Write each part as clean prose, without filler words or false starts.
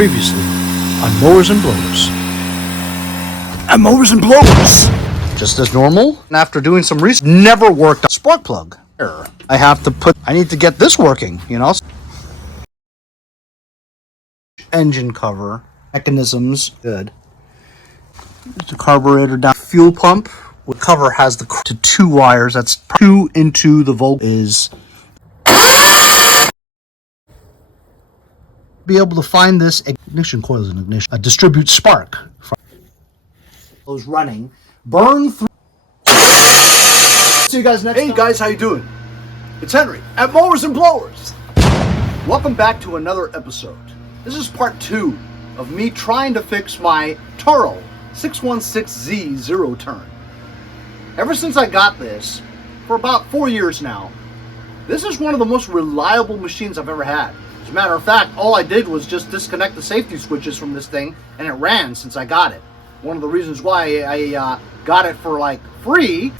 Previously on Mowers and Blowers. And Mowers and Blowers! Just as normal. And after doing some research, never worked on spark plug. I need to get this working, you know? Engine cover, mechanisms, good. There's the carburetor down. Fuel pump. The cover has the to 2 wires. That's 2 into the volt is. Be able to find this ignition coil is an ignition. A distribute spark. Those running. Burn through. See you guys next time. Hey guys, how you doing? It's Henry at Mowers and Blowers. Welcome back to another episode. This is part 2 of me trying to fix my Toro 616Z zero turn. Ever since I got this, for about 4 years now, this is one of the most reliable machines I've ever had. As a matter of fact, all I did was just disconnect the safety switches from this thing, and it ran since I got it. One of the reasons why I got it for like free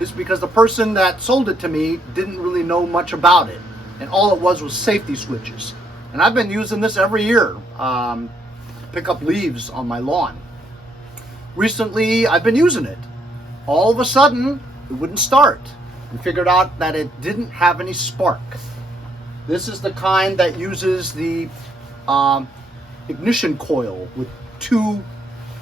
is because the person that sold it to me didn't really know much about it, and all it was safety switches. And I've been using this every year to pick up leaves on my lawn. Recently, I've been using it. All of a sudden, it wouldn't start. And figured out that it didn't have any spark. This is the kind that uses the ignition coil with 2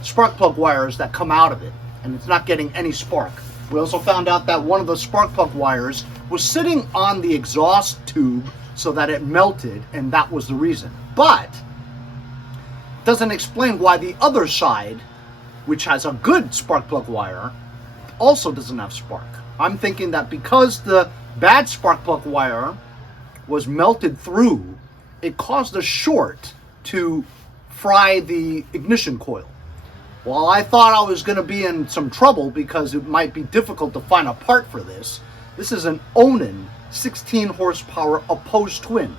spark plug wires that come out of it, and it's not getting any spark. We also found out that one of the spark plug wires was sitting on the exhaust tube so that it melted, and that was the reason. But it doesn't explain why the other side, which has a good spark plug wire, also doesn't have spark. I'm thinking that because the bad spark plug wire was melted through, it caused a short to fry the ignition coil. Well, I thought I was going to be in some trouble because it might be difficult to find a part for this. This is an Onan 16 horsepower opposed twin.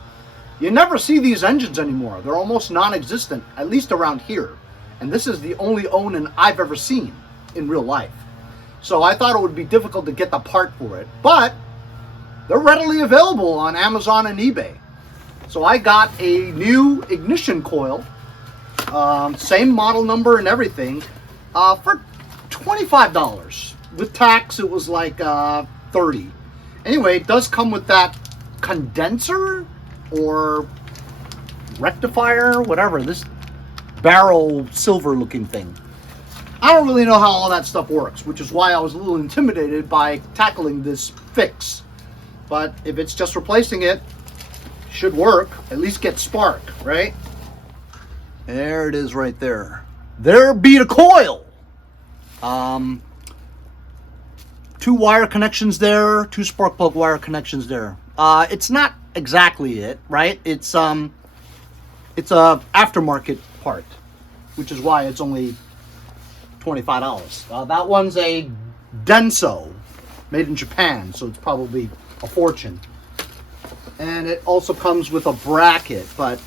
You never see these engines anymore. They're almost non-existent, at least around here. And this is the only Onan I've ever seen in real life. So I thought it would be difficult to get the part for it, but they're readily available on Amazon and eBay. So I got a new ignition coil, same model number and everything, for $25. With tax, it was like $30. Anyway, it does come with that condenser or rectifier, whatever, this barrel silver looking thing. I don't really know how all that stuff works, which is why I was a little intimidated by tackling this fix. But if it's just replacing it, should work. At least get spark, right? There it is right there. There be the coil. 2 wire connections there, 2 spark plug wire connections there. It's not exactly it, right? It's a aftermarket part, which is why it's only $25. That one's a Denso, made in Japan, so it's probably a fortune. And it also comes with a bracket, but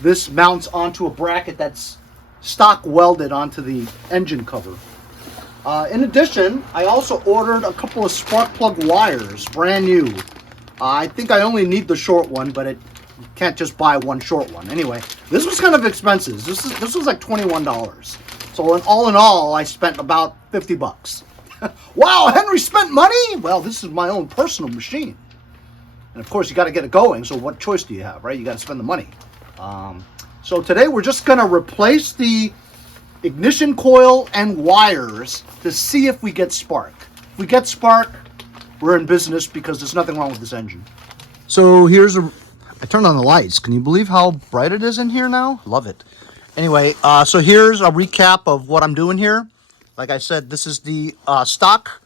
this mounts onto a bracket that's stock welded onto the engine cover. In addition, I also ordered a couple of spark plug wires, brand new. I think I only need the short one, but you can't just buy one short one. Anyway, this was kind of expensive. This was like $21. So in all, I spent about 50 bucks. Wow, Henry spent money? Well, this is my own personal machine. And of course, you got to get it going. So what choice do you have, right? You got to spend the money. So today, we're just going to replace the ignition coil and wires to see if we get spark. If we get spark, we're in business because there's nothing wrong with this engine. So I turned on the lights. Can you believe how bright it is in here now? Love it. Anyway, so here's a recap of what I'm doing here. Like I said, this is the stock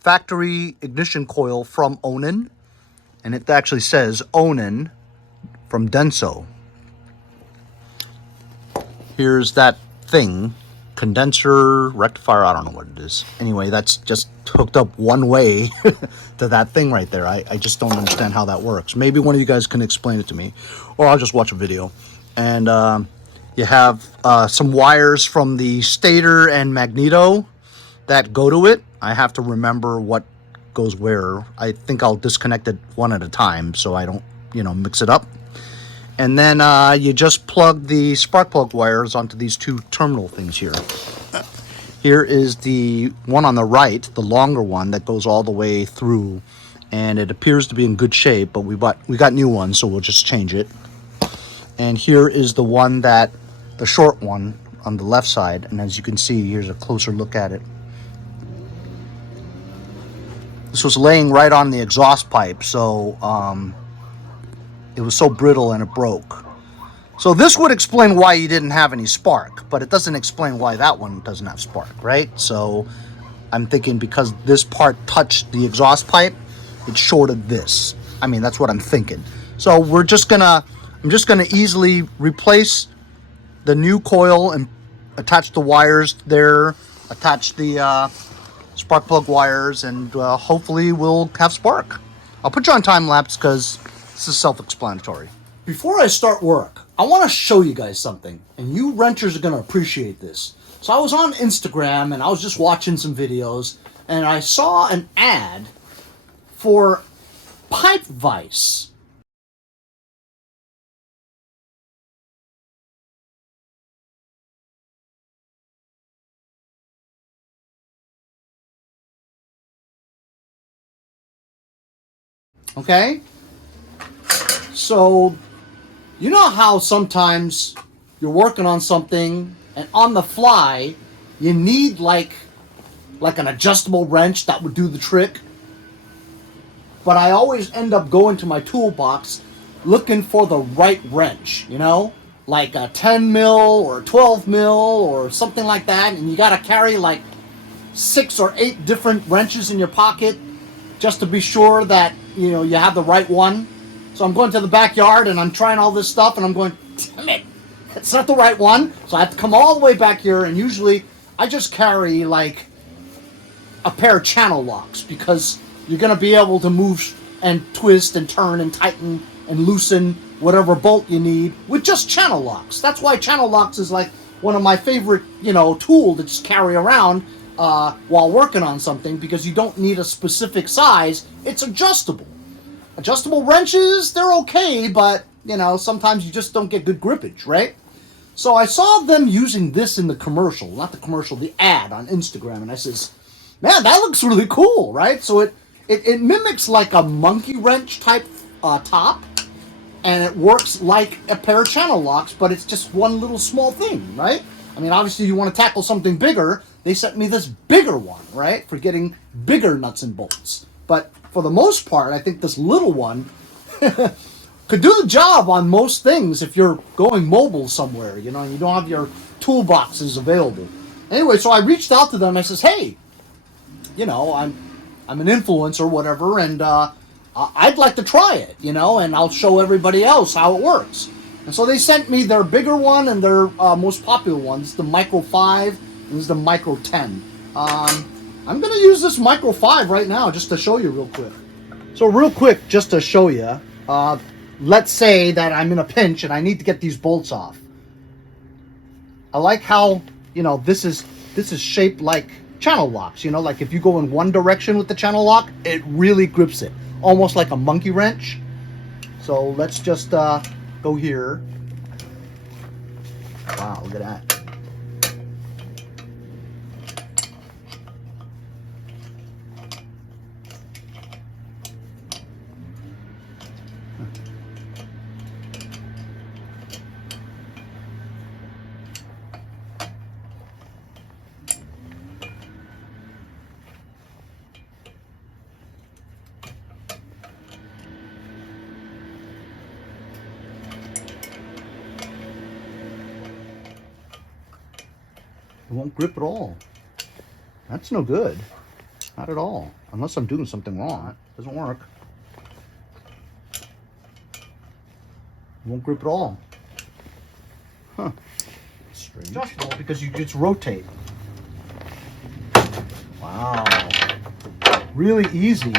factory ignition coil from Onan. And it actually says Onan from Denso. Here's that thing. Condenser, rectifier, I don't know what it is. Anyway, that's just hooked up one way to that thing right there. I just don't understand how that works. Maybe one of you guys can explain it to me. Or I'll just watch a video. And you have some wires from the stator and magneto that go to it. I have to remember what goes where. I think I'll disconnect it one at a time so I don't, mix it up. And then you just plug the spark plug wires onto these two terminal things here. Here is the one on the right, the longer one that goes all the way through, and it appears to be in good shape, but we got new ones, so we'll just change it. And here is the one the short one on the left side, and as you can see, here's a closer look at it. This was laying right on the exhaust pipe, so it was so brittle and it broke. So this would explain why you didn't have any spark, but it doesn't explain why that one doesn't have spark, right? So I'm thinking because this part touched the exhaust pipe, it shorted this. I mean, that's what I'm thinking. So I'm just gonna easily replace the new coil and attach the wires there, attach the spark plug wires, and hopefully we'll have spark. I'll put you on time lapse because this is self-explanatory. Before I start work, I want to show you guys something, and you wrenchers are going to appreciate this. So I was on Instagram, and I was just watching some videos, and I saw an ad for PipeVise. Okay? So, you know how sometimes you're working on something and on the fly you need like an adjustable wrench that would do the trick? But I always end up going to my toolbox looking for the right wrench, you know? Like a 10 mil or 12 mil or something like that, and you gotta carry like 6 or 8 different wrenches in your pocket just to be sure that, you know, you have the right one. So I'm going to the backyard and I'm trying all this stuff and I'm going, damn it, it's not the right one. So I have to come all the way back here, and usually I just carry like a pair of channel locks because you're going to be able to move and twist and turn and tighten and loosen whatever bolt you need with just channel locks. That's why channel locks is like one of my favorite, you know, tool to just carry around while working on something, because you don't need a specific size. It's adjustable. Adjustable wrenches, they're okay, but, you know, sometimes you just don't get good grippage, right? So I saw them using this in the commercial, not the commercial, the ad on Instagram, and I says, man, that looks really cool, right? So it mimics like a monkey wrench type top, and it works like a pair of channel locks, but it's just one little small thing, right? I mean, obviously you want to tackle something bigger, they sent me this bigger one, right? For getting bigger nuts and bolts. But for the most part, I think this little one could do the job on most things if you're going mobile somewhere, you know, and you don't have your toolboxes available. Anyway, so I reached out to them. I says, hey, you know, I'm an influencer or whatever, and I'd like to try it, you know, and I'll show everybody else how it works. And so they sent me their bigger one and their most popular one. This is the Micro 5 and this is the Micro 10. I'm going to use this Micro 5 right now just to show you real quick. So real quick, just to show you, let's say that I'm in a pinch and I need to get these bolts off. I like how, you know, this is shaped like channel locks, you know, like if you go in one direction with the channel lock, it really grips it, almost like a monkey wrench. So let's just go here. Wow, look at that. It won't grip at all. That's no good. Not at all. Unless I'm doing something wrong. It doesn't work. It won't grip at all. Huh. Strange. Adjustable because you just rotate. Wow. Really easy.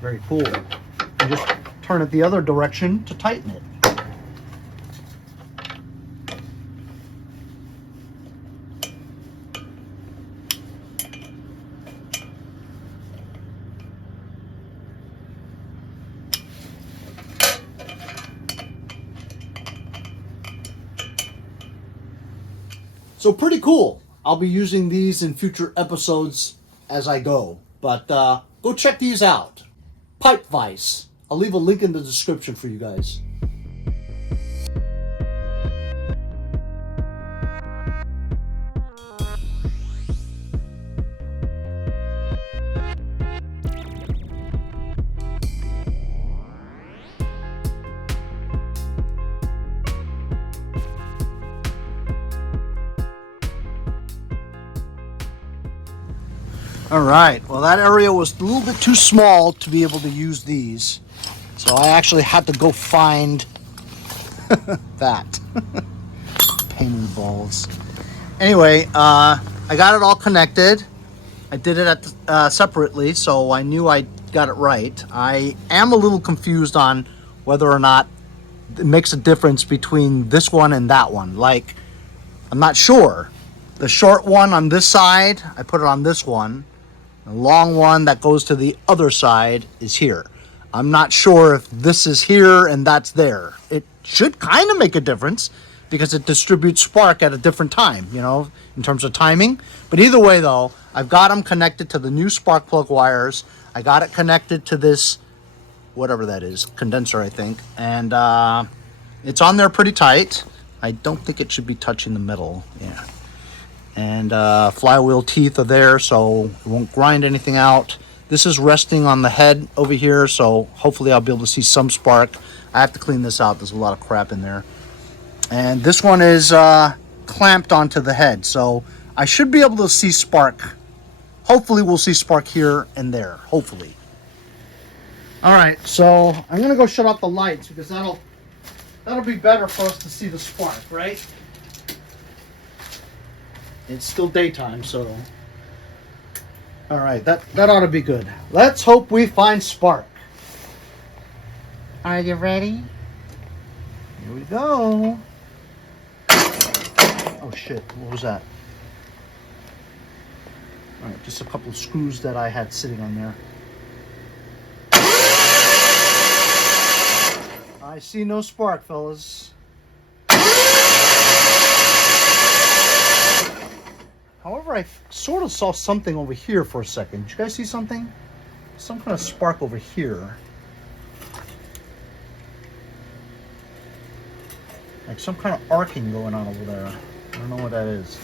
Very cool. You just turn it the other direction to tighten it. So pretty cool. I'll be using these in future episodes as I go. But go check these out. PipeVise. I'll leave a link in the description for you guys. All right, well that area was a little bit too small to be able to use these. So I actually had to go find that. Pain in the balls. Anyway, I got it all connected. I did it separately, so I knew I got it right. I am a little confused on whether or not it makes a difference between this one and that one. Like, I'm not sure. The short one on this side, I put it on this one. The long one that goes to the other side is here. I'm not sure if this is here and that's there. It should kind of make a difference because it distributes spark at a different time, you know, in terms of timing. But either way, though, I've got them connected to the new spark plug wires. I got it connected to this, whatever that is, condenser, I think. And it's on there pretty tight. I don't think it should be touching the metal. Yeah. And flywheel teeth are there, so it won't grind anything out. This is resting on the head over here, so hopefully I'll be able to see some spark. I have to clean this out. There's a lot of crap in there. And this one is clamped onto the head, so I should be able to see spark. Hopefully we'll see spark here and there, hopefully. All right, so I'm going to go shut off the lights because that'll be better for us to see the spark, right? It's still daytime, so... All right, that ought to be good. Let's hope we find spark. Are you ready? Here we go. Oh, shit. What was that? All right, just a couple of screws that I had sitting on there. I see no spark, fellas. However, I sort of saw something over here for a second. Did you guys see something? Some kind of spark over here. Like some kind of arcing going on over there. I don't know what that is.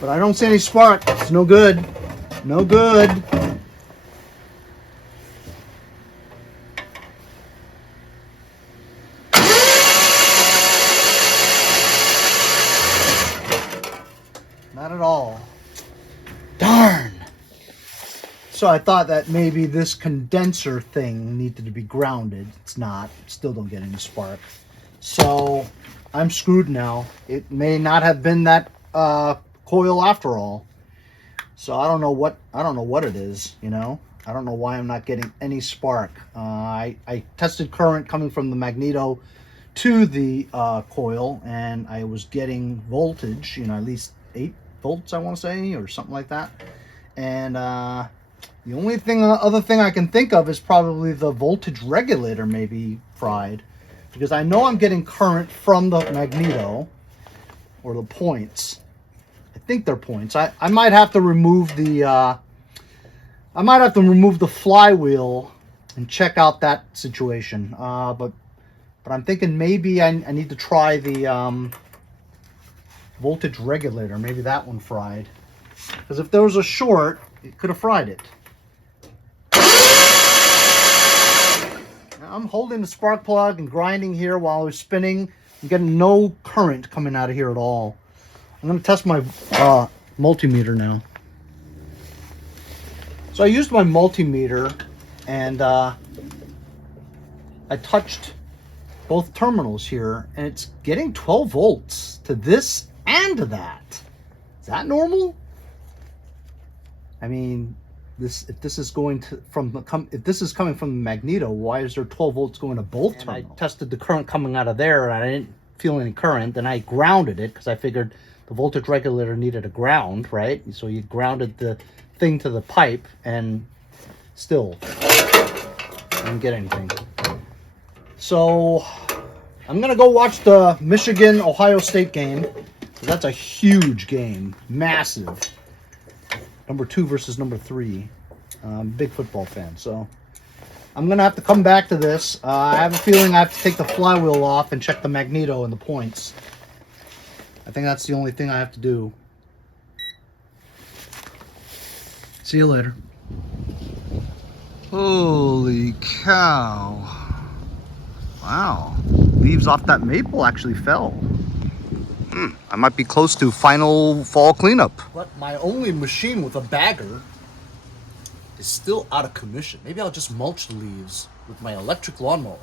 But I don't see any spark. It's no good. No good. Not at all. Darn. So I thought that maybe this condenser thing needed to be grounded. It's not. Still don't get any spark. So I'm screwed now. It may not have been that coil after all. So I don't know what it is, you know. I don't know why I'm not getting any spark. I tested current coming from the magneto to the coil, and I was getting voltage, you know, at least 8 volts, I want to say, or something like that. And the only other thing I can think of is probably the voltage regulator maybe fried, because I know I'm getting current from the magneto, or the points. I think they're points. I might have to remove the flywheel and check out that situation. But I'm thinking maybe I need to try the voltage regulator. Maybe that one fried. Because if there was a short, it could have fried it. Now I'm holding the spark plug and grinding here while it's spinning. I'm getting no current coming out of here at all. I'm going to test my multimeter now. So I used my multimeter and I touched both terminals here, and it's getting 12 volts to this and to that. Is that normal? I mean, if this is coming from the magneto, why is there 12 volts going to both terminals? I tested the current coming out of there, and I didn't feel any current. Then I grounded it because I figured the voltage regulator needed a ground, right? So you grounded the thing to the pipe, and still I didn't get anything. So I'm going to go watch the Michigan-Ohio State game. That's a huge game. Massive. Number 2 versus number 3. Big football fan, so I'm going to have to come back to this. I have a feeling I have to take the flywheel off and check the magneto and the points. I think that's the only thing I have to do. See you later. Holy cow. Wow. Leaves off that maple actually fell. I might be close to final fall cleanup. But my only machine with a bagger is still out of commission. Maybe I'll just mulch the leaves with my electric lawnmower.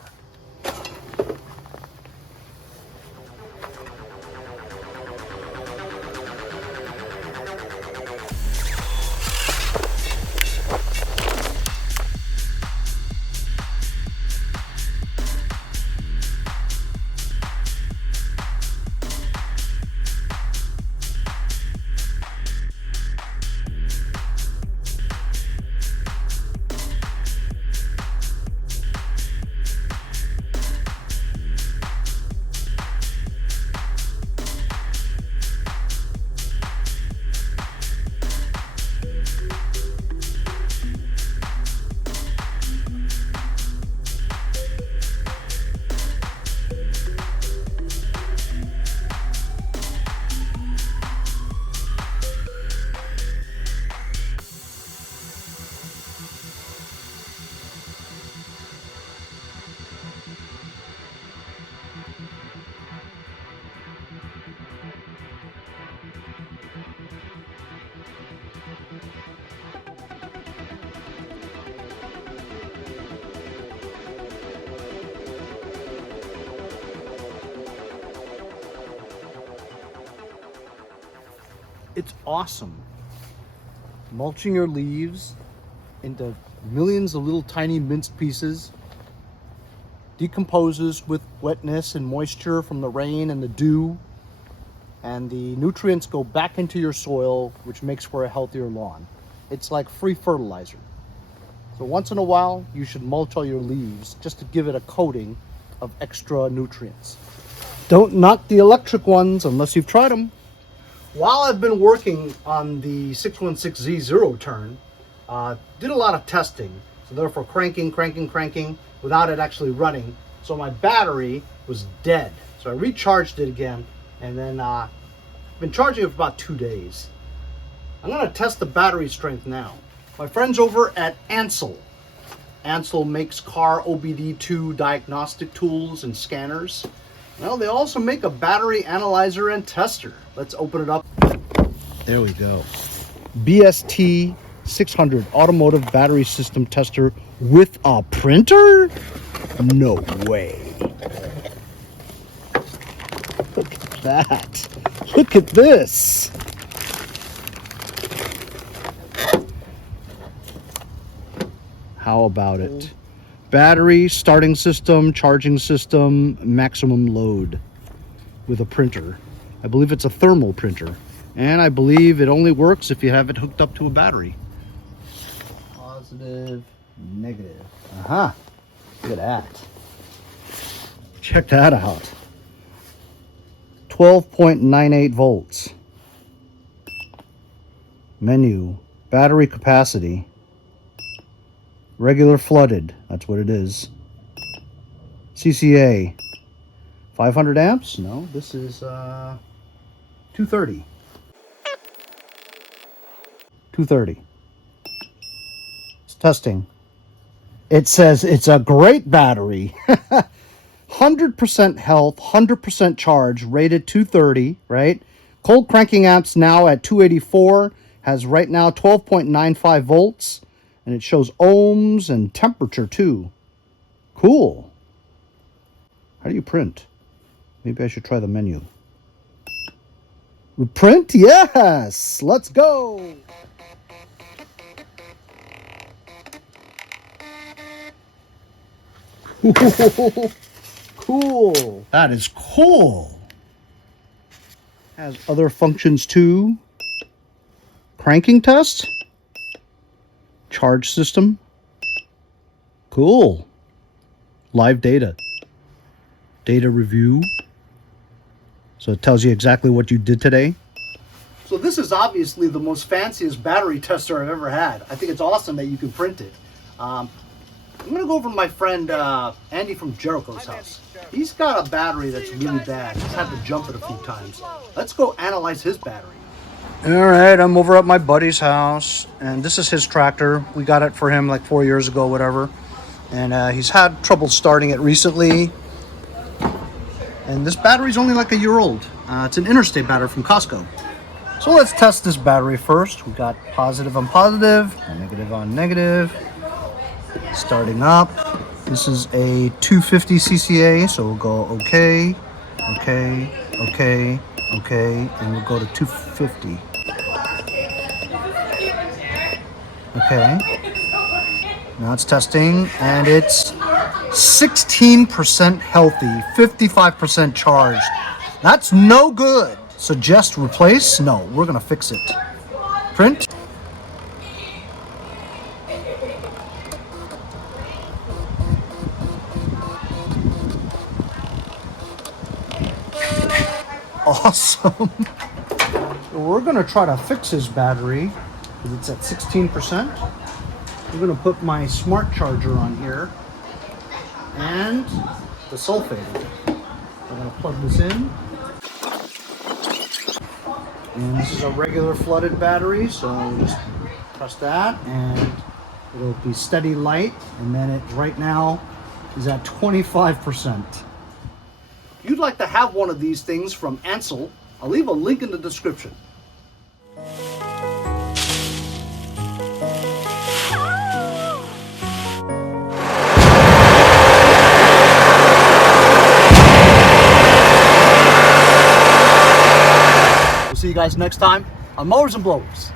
It's awesome. Mulching your leaves into millions of little tiny minced pieces. Decomposes with wetness and moisture from the rain and the dew. And the nutrients go back into your soil, which makes for a healthier lawn. It's like free fertilizer. So once in a while, you should mulch all your leaves just to give it a coating of extra nutrients. Don't knock the electric ones unless you've tried them. While I've been working on the 616Z zero turn, did a lot of testing. So therefore cranking without it actually running. So my battery was dead. So I recharged it again and then been charging it for about 2 days. I'm gonna test the battery strength now. My friends over at ANCEL. ANCEL makes car OBD2 diagnostic tools and scanners. Well, they also make a battery analyzer and tester. Let's open it up. There we go. BST 600 Automotive Battery System Tester with a printer? No way. Look at that. Look at this. How about it? Battery, starting system, charging system, maximum load with a printer. I believe it's a thermal printer. And I believe it only works if you have it hooked up to a battery. Positive, negative. Look at that. Check that out. 12.98 volts. Menu, battery capacity. Regular flooded, that's what it is. CCA, 500 amps? No, this is 230. 230. It's testing. It says it's a great battery. 100% health, 100% charge, rated 230, right? Cold cranking amps now at 284, has right now 12.95 volts. And it shows ohms and temperature too. Cool. How do you print? Maybe I should try the menu. Print? Yes! Let's go! Cool. That is cool. Has other functions too. Cranking test. Charge system. Cool. Live data. Data review. So it tells you exactly what you did today. So this is obviously the most fanciest battery tester I've ever had. I think it's awesome that you can print it. I'm going to go over to my friend Andy from Jericho's house. He's got a battery that's really bad. He's had to jump it a few times. Let's go analyze his battery. All right, I'm over at my buddy's house, and this is his tractor. We got it for him like 4 years ago, whatever. And he's had trouble starting it recently. And this battery's only like a year old. It's an interstate battery from Costco. So let's test this battery first. We got positive on positive, negative on negative. Starting up. This is a 250 CCA, so we'll go okay, okay, okay, okay, and we'll go to 250. Okay. Now it's testing, and it's 16% healthy, 55% charged. That's no good. Suggest replace? No, we're gonna fix it. Print. Awesome. We're gonna try to fix his battery because it's at 16%. We're gonna put my smart charger on here and the sulfate. I'm gonna plug this in. And this is a regular flooded battery, so just press that and it'll be steady light, and then it right now is at 25%. If you'd like to have one of these things from ANCEL, I'll leave a link in the description. We'll see you guys next time on Mowers and Blowers.